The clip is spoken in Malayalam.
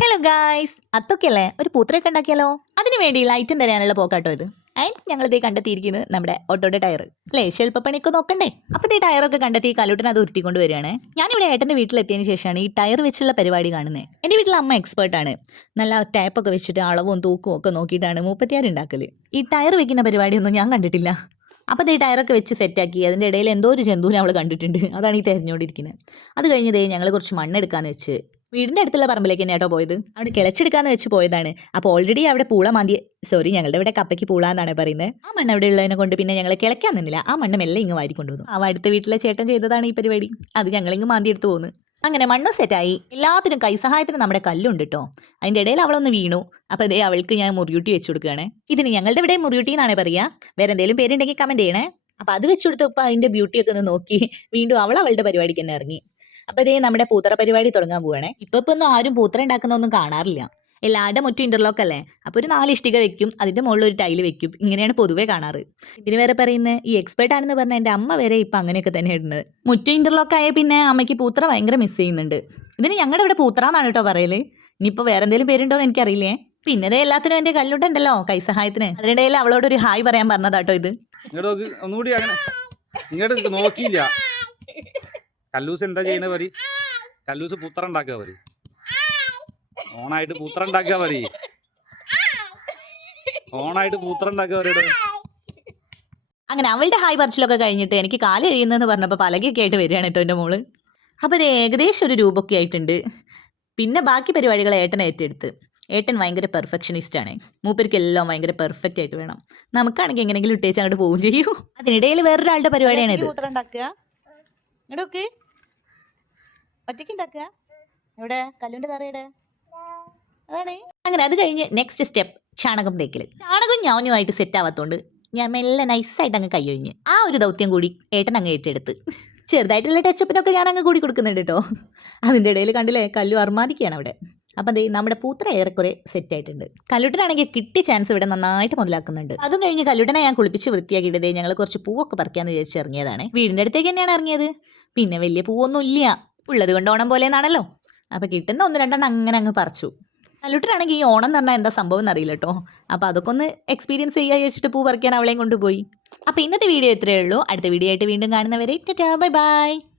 Hello guys അത്തൊക്കെയല്ലേ? ഒരു പൂത്രയൊക്കെ ഉണ്ടാക്കിയാലോ? അതിന് വേണ്ടി ലൈറ്റും തരാനുള്ള പോക്കാട്ടോ ഇത്. ആൻഡ് ഞങ്ങളിതേ കണ്ടെത്തിയിരിക്കുന്നത് നമ്മുടെ ഓട്ടോയുടെ ടയർ അല്ലേ എളുപ്പപ്പണിയൊക്കെ നോക്കണ്ടേ? അപ്പോൾ ഈ ടയറൊക്കെ കണ്ടെത്തി കലൂട്ടൻ അത് ഉരുട്ടിക്കൊണ്ട് വരികയാണ് ഞാനിവിടെ ഏട്ടന്റെ വീട്ടിലെത്തിയതിന് ശേഷമാണ് ഈ ടയർ വെച്ചുള്ള പരിപാടി കാണുന്നത് എന്റെ വീട്ടിൽ അമ്മ എക്സ്പേർട്ടാണ് നല്ല ടാപ്പൊക്കെ വെച്ചിട്ട് അളവും തൂക്കും ഒക്കെ നോക്കിയിട്ടാണ് മുപ്പത്തിയാറ് ഉണ്ടാക്കൽ ഈ ടയർ വെക്കുന്ന പരിപാടിയൊന്നും ഞാൻ കണ്ടിട്ടില്ല. അപ്പോൾ ദേ ടയറൊക്കെ വെച്ച് സെറ്റാക്കി അതിന്റെ ഇടയിൽ എന്തോ ഒരു ജന്തുവിനെ അവൾ കണ്ടിട്ടുണ്ട്. അതാണ് ഈ തെരഞ്ഞുകൊണ്ടിരിക്കുന്നത് അത് കഴിഞ്ഞതേ ഞങ്ങൾ കുറച്ച് മണ്ണെടുക്കാന്ന് വെച്ച് വീടിന്റെ അടുത്തുള്ള പറമ്പിലേക്ക് തന്നെ കേട്ടോ പോയത്. അവിടെ കിളച്ചെടുക്കാന്ന് വെച്ച് പോയതാണ്. അപ്പോൾ ഓൾറെഡി അവിടെ പൂള മാന്തി സോറി ഞങ്ങളുടെ ഇവിടെ കപ്പയ്ക്ക് പൂള എന്നാണ് പറയുന്നത് ആ മണ്ണ് അവിടെ ഉള്ളതിനെ കൊണ്ട് പിന്നെ ഞങ്ങൾ കിളയ്ക്കാൻ നിന്നില്ല. ആ മണ്ണ് മെല്ലെ ഇങ്ങ് വാരി കൊണ്ടുവന്നു ആ അടുത്ത വീട്ടിലെ ചേട്ടൻ ചെയ്തതാണ് ഈ പരിപാടി. അത് ഞങ്ങളിങ്ങ് മാന്തി എടുത്തു പോകുന്നു അങ്ങനെ മണ്ണ് സെറ്റായി എല്ലാത്തിനും കൈസഹായത്തിന് നമ്മുടെ കല്ലുണ്ട് കേട്ടോ അതിന്റെ ഇടയിൽ അവളൊന്ന് വീണു. അപ്പോൾ അതേ അവൾക്ക് ഞാൻ മുറിയൂട്ടി വെച്ചു കൊടുക്കുകയാണ് ഇതിന് ഞങ്ങളുടെ ഇവിടെ മുറിയൂട്ടി എന്നാണ് പറയുക വേറെ എന്തെങ്കിലും പേരുണ്ടെങ്കിൽ കമന്റ് ചെയ്യണേ. അപ്പോൾ അത് വെച്ചു കൊടുത്തപ്പോൾ അതിന്റെ ബ്യൂട്ടിയൊക്കെ ഒന്ന് നോക്കി. വീണ്ടും അവൾ അവളുടെ പരിപാടിക്ക് തന്നെ ഇറങ്ങി. അപ്പോൾ ഇതേ നമ്മുടെ പൂത്തറ പരിപാടി തുടങ്ങാൻ പോവുകയാണെ ഇപ്പോൾ ഇപ്പോൾ ഒന്നും ആരും പൂത്തറ ഉണ്ടാക്കുന്നൊന്നും കാണാറില്ല. എല്ലാവരുടെ മുറ്റും ഇന്റർലോക്ക് അല്ലേ? അപ്പോൾ ഒരു നാല് ഇഷ്ടിക വെക്കും അതിന്റെ മുകളിൽ ഒരു ടൈൽ വെക്കും. ഇങ്ങനെയാണ് പൊതുവേ കാണാറ്. ഇതിന് വേറെ പറയുന്നത് ഈ എക്സ്പേർട്ട് ആണെന്ന് പറഞ്ഞ എന്റെ അമ്മ വരെ ഇപ്പം അങ്ങനെയൊക്കെ തന്നെ ഇടുന്നത്. മുറ്റും ഇന്റർലോക്ക് ആയ പിന്നെ അമ്മയ്ക്ക് പൂത്തറ ഭയങ്കര മിസ് ചെയ്യുന്നുണ്ട്. ഇതിന് ഞങ്ങളുടെ ഇവിടെ പൂത്തറ എന്നാണ് കേട്ടോ പറയൽ. ഇനിയിപ്പോൾ വേറെ എന്തെങ്കിലും പേരുണ്ടോ എന്ന് എനിക്കറിയില്ലേ? പിന്നെ ദേ എല്ലാത്തിനും എന്റെ കല്ലുണ്ടല്ലോ കൈസഹായത്തിന് അതിനിടയിൽ അവളോട് ഒരു ഹായ് പറയാൻ പറഞ്ഞതാട്ടോ ഇത്. ഇങ്ങോട്ട് നോക്കിയില്ല. കല്ലൂസ് എന്താ ചെയ്യണ പരി കല്ലൂസ് പൂത്ര ഉണ്ടാക്കുക പരി ഓണായിട്ട് പൂത്ര ഉണ്ടാക്കുക പരി ഓണായിട്ട് പൂത്ര ഉണ്ടാക്കുക പരി അങ്ങനെ അവളുടെ ഹായ് പറിച്ചിലൊക്കെ കഴിഞ്ഞിട്ട് എനിക്ക് കാൽ കഴിയുന്നതെന്ന് പറഞ്ഞപ്പോൾ പലകയൊക്കെ ആയിട്ട് വരികയാണ് കേട്ടോ എന്റെ മോൾ. അപ്പോൾ ഇത് ഏകദേശം ഒരു രൂപമൊക്കെ ആയിട്ടുണ്ട്. പിന്നെ ബാക്കി പരിപാടികൾ ഏട്ടൻ ഏറ്റെടുത്ത്. ഏട്ടൻ ഭയങ്കര പെർഫെക്ഷനിസ്റ്റ് ആണ്. മൂപ്പർക്ക് എല്ലാം ഭയങ്കര പെർഫെക്റ്റ് ആയിട്ട് വേണം. നമുക്കാണെങ്കിൽ എങ്ങനെയെങ്കിലും ഇട്ടേച്ച് അങ്ങോട്ട് പോവുകയും ചെയ്യൂ. അതിനിടയിൽ വേറൊരാളുടെ പരിപാടിയാണ് ഇത് ഒറ്റയ്ക്ക് ഉണ്ടാക്കുക? എവിടെ? കല്ലുണ്ട് തറയുടെ? അതാണ്. അങ്ങനെ അത് കഴിഞ്ഞ് നെക്സ്റ്റ് സ്റ്റെപ്പ് ചാണകം തേക്കൽ ചാണകം ഞാനുമായിട്ട് സെറ്റ് ആവാത്തോണ്ട് ഞാൻ മെല്ലെ നൈസായിട്ട് അങ്ങ് കൈയൊഴിഞ്ഞ് ആ ഒരു ദൗത്യം കൂടി ഏട്ടൻ അങ്ങ് ഏറ്റെടുത്ത്. ചെറുതായിട്ടുള്ള ടച്ചപ്പിനൊക്കെ ഞാൻ അങ്ങ് കൂടി കൊടുക്കുന്നുണ്ട് കേട്ടോ അതിന്റെ ഇടയിൽ കണ്ടില്ലേ കല്ലു അർമാദിക്കുകയാണ് അവിടെ. അപ്പം ദേ നമ്മുടെ പൂത്ര ഏറെക്കുറെ സെറ്റ് ആയിട്ടുണ്ട്. കല്ലുട്ടനാണെങ്കിൽ കിട്ടിയ ചാൻസ് ഇവിടെ നന്നായിട്ട് മുതലാക്കുന്നുണ്ട്. അതും കഴിഞ്ഞ് കല്ലുടനെ ഞാൻ കുളിപ്പിച്ച് വൃത്തിയാക്കിയിട്ട് ദേ ഞങ്ങൾ കുറച്ച് പൂവൊക്കെ പറിക്കാന്ന് വിചാരിച്ച് ഇറങ്ങിയതാണ്. വീടിന്റെ അടുത്തേക്ക് തന്നെയാണ് ഇറങ്ങിയത്. പിന്നെ വലിയ പൂവൊന്നും ഇല്ല ഉള്ളത് കൊണ്ട് ഓണം പോലെ എന്നാണല്ലോ അപ്പോൾ കിട്ടുന്ന ഒന്ന് രണ്ടെണ്ണം അങ്ങനെ അങ്ങ് പറിച്ചു. നല്ലൂട്ടനാണെങ്കിൽ ഈ ഓണം എന്ന് പറഞ്ഞാൽ എന്താ സംഭവം എന്നറിയില്ല കേട്ടോ അപ്പോൾ അതൊക്കെ ഒന്ന് എക്സ്പീരിയൻസ് ചെയ്യാൻ വെച്ചിട്ട് പൂ പറിക്കാൻ അവളെയും കൊണ്ടുപോയി അപ്പോൾ ഇന്നത്തെ വീഡിയോ ഇത്രയേ ഉള്ളൂ. അടുത്ത വീഡിയോ ആയിട്ട് വീണ്ടും കാണുന്നവരെ ടാ ബൈ ബൈ.